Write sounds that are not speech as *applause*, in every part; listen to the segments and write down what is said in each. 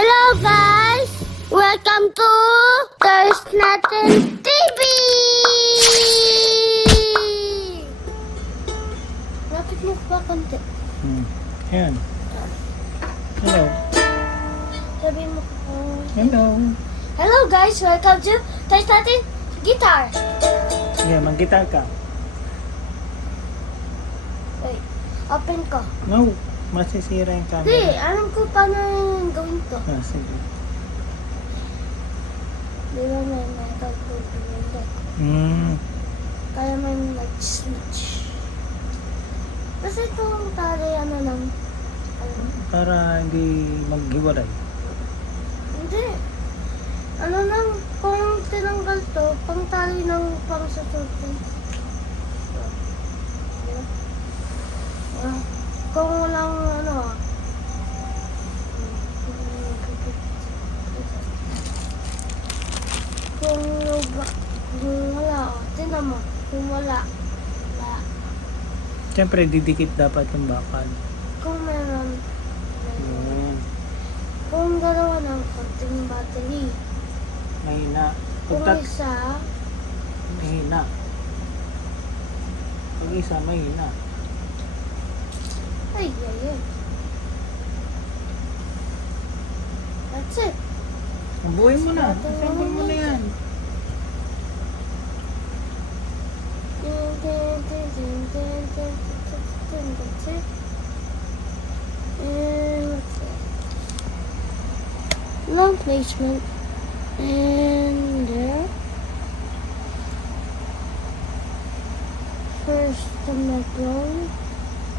Hello guys! Welcome to Thirst Natin TV! Lapit mo pa konti. Hmm. Yan. Hello. Sabi mo oh. Hello. Hello guys! Welcome to Thirst Natin Guitar! Yeah, mag-guitar ka. Wait, open ko. No. Masisira yung camera. Di, alam ko paano yung gawin to. Ah, sige. Di ba may pagpupunod ako? Hmm. Kaya may mag-switch. Kasi itong tali ano lang. Ano, Para hindi maghiwalay. hindi. Ano lang, kung tinanggal to, pang tali ng pang sa tutin. Ah, kung walang ano, kung, ba- kung wala, oh, tinan mo, kung wala, wala. Siyempre, didikit dapat yung bakal. Kung meron, meron. Hmm. Kung dalawa ng konting battery. Mahina. Kung Kung tat, isa, mahina. Pag isa, mahina. That's it. Buhin mo na. Sampol mo na yan. That's it. Long placement and there first the McDonald's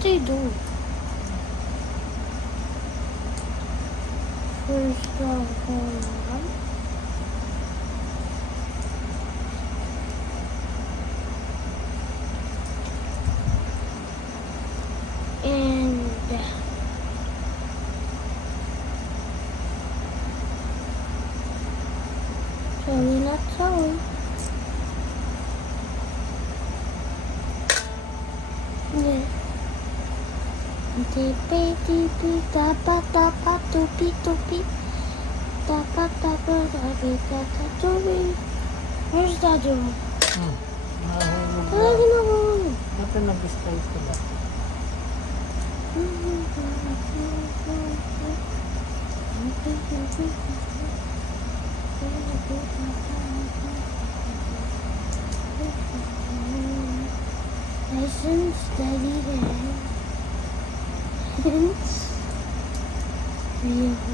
what they do? First of all. Tipi tipi tapa tapa tupi tupi tapa tapa tabi taka tupi. Where's Daddy? Hmm. Ano ginagawa mo? Bakit nag-disguise ka ba? I sense Daddy there. Feel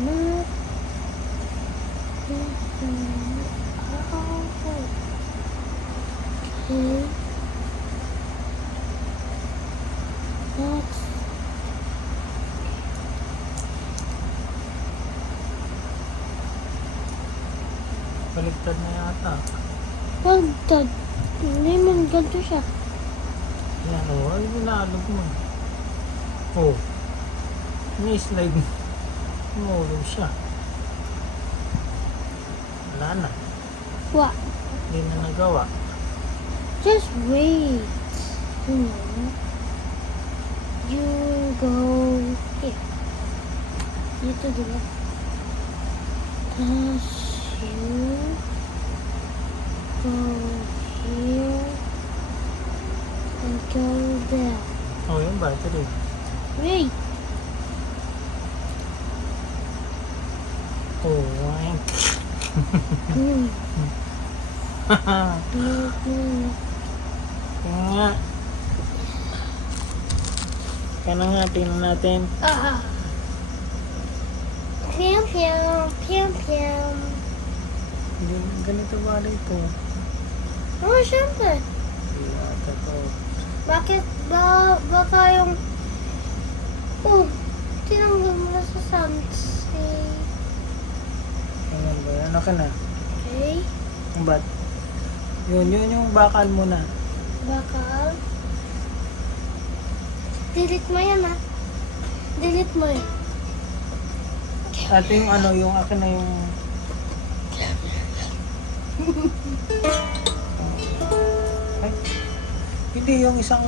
not. Okay. Next. Baligtad na yata. Pagdad. Hindi man ganito siya. Yan o. Oh. Ay, nalog mo. Oh. May slide. Umulog siya. Wala na. What? Hindi na nagawa. Just wait. You know. You go here. Dito, di ba? Tapos, you go here and go there. Oh, yung battery. Wait. Oo, oh, ayan. Kaya nga. Kaya na nga, tingnan natin. Ah. Pium, pium, pium, pium. Hindi, ganito ba dito? Oo, oh, syempre. Hindi ata to. Bakit ba, ba tayong... Oh, tinanggal mo na sa sand. Ano ka na? Okay. Ang bat? Yun, yun yung bakal mo na. Bakal. Delete mo yan ah. Delete mo yan. At yung ano, yung akin na yung... *laughs* Ay, hindi, yung isang...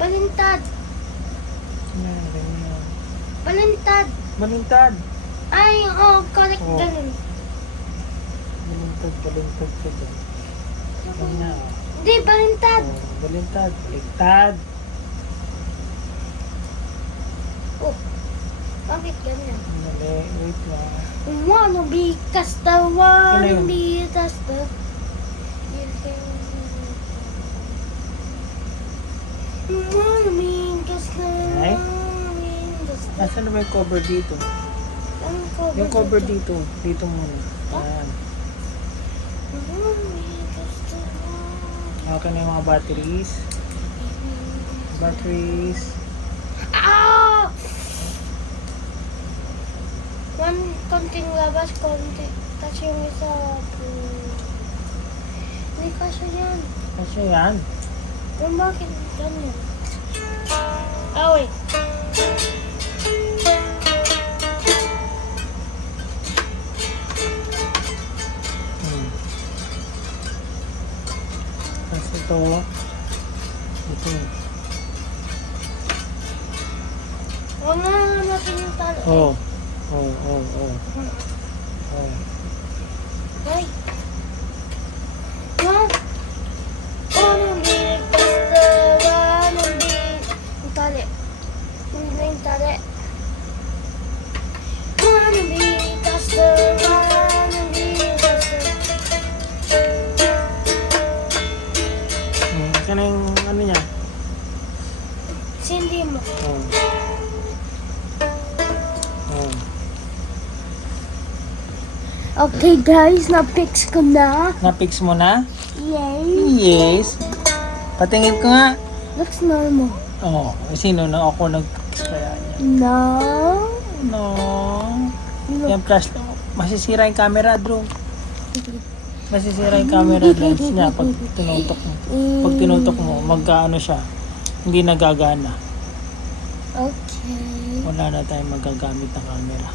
Balintad. Yan. Balintad. Balintad! Ay, oh, correct Oh. ganun. Balintad, balintad ka dyan. Ganyan. Hindi, balintad. Oh, balintad, baliktad. Oh. Bakit ganyan? Mali, wait lang. Wanna be casta, Ano wanna yun? be casta. Wanna be casta, Ay? wanna be casta. Nasaan na ba yung cover dito? Ang cover Yung cover dito. dito. Muna. Yan. Wanna be casta, wanna Okay na yung mga batteries. Batteries. Ah! One konting labas, konti. Tapos yung isa, hmm, hindi kasya yan. Kasi yan. Yung bakit ganyan? Ah, wait. Tapos ito. Ito. Huwag na natin yung talo. Oh. Oh, oh, oh. Oh. Ay. One. Ito na yung ano niya. Sindi mo. Oh. Oh. Okay guys, na-fix ko na. Na-fix mo na? Yay. Yes. Patingin ko nga. Looks normal. Oh, eh, sino na ako nag-fix kaya niya? No. No. Look. Yan flash. Masisira yung camera, Drew. Masisira yung camera lens niya pag tinutok mo. Pag tinutok mo, magkaano siya. Hindi nagagana. Okay. Wala na tayong magagamit na camera.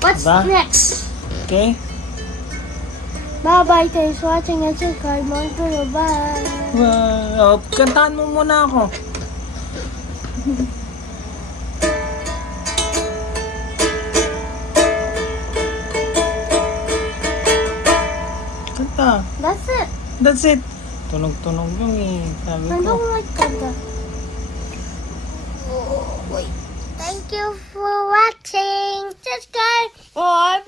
What's Diba? next? Okay? Bye-bye. Thanks for watching and subscribe. Mga Bye. Wow. Oh, kantahan mo muna ako. Kanta. That's it. That's it. Tunog-tunog yung eh. Sabi I ko. don't like that. Oh, wait. Thank you for watching. Subscribe. Oh,